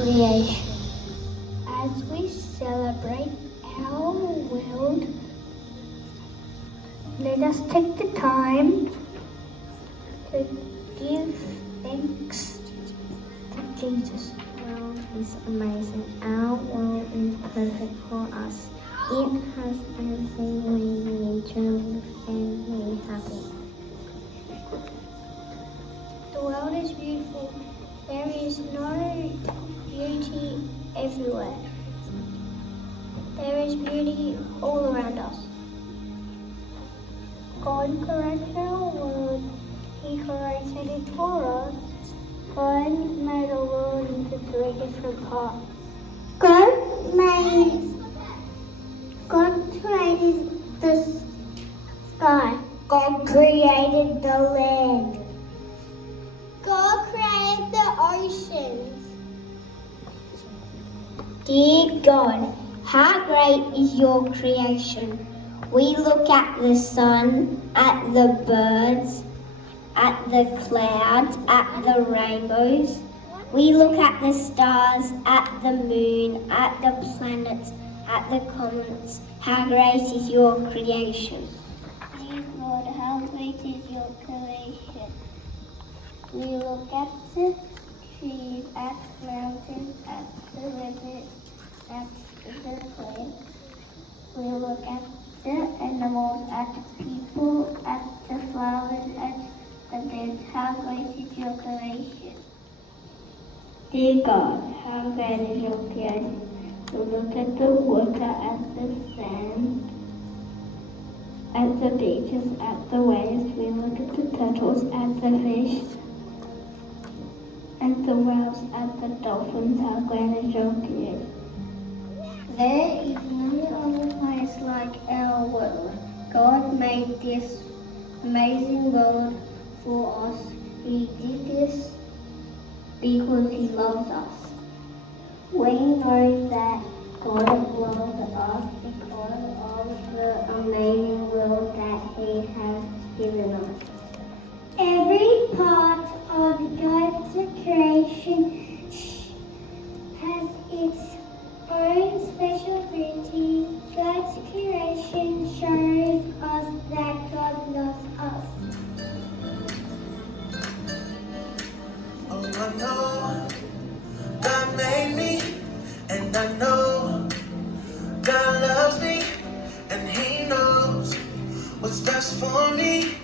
creation. As we celebrate our world, let us take the time to give thanks to Jesus. The world is amazing. Our world is perfect for us. It has everything we need to live and be happy. The world is beautiful. There is no beauty everywhere. There is beauty all around us. God created our world. He created it for us. God made our world into 3 different parts. God created the sky. God created the land. God created the oceans. Dear God, how great is your creation? We look at the sun, at the birds, at the clouds, at the rainbows. We look at the stars, at the moon, at the planets, at the comets. How great is your creation? Dear God, how great is your creation? We look at the trees, at mountains, at the rivers, at the plants. We look at the animals, at the people, at the flowers, at the birds. How great is your creation? Dear God, how great is your creation? We look at the water, at the sand, at the beaches, at the waves. We look at the turtles, at the fish, at the whales, at the dolphins. How great is your creation? There is no other place like our world. God made this amazing world for us. He did this because He loves us. We know that God loves us because of the amazing world that He has given us. Every part of God's creation has its own special beauty. God's creation shows us that God loves us. Oh, I know God made me, and I know God loves me, and He knows what's best for me,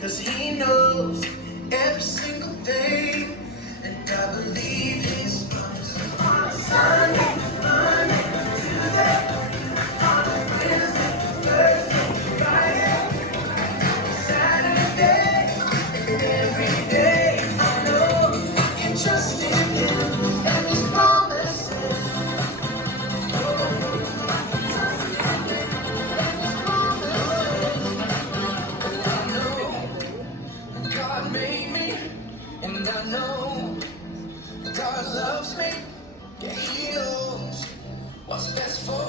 'cause He knows every single thing, and I believe His promise on a Sunday, Monday, Tuesday, on a Wednesday, Thursday, Friday, Saturday, and every day. I know you can trust in Him and His promises. Trust in Him and His promises. I know God made me, and I know God loves me. Yeah, He knows what's best for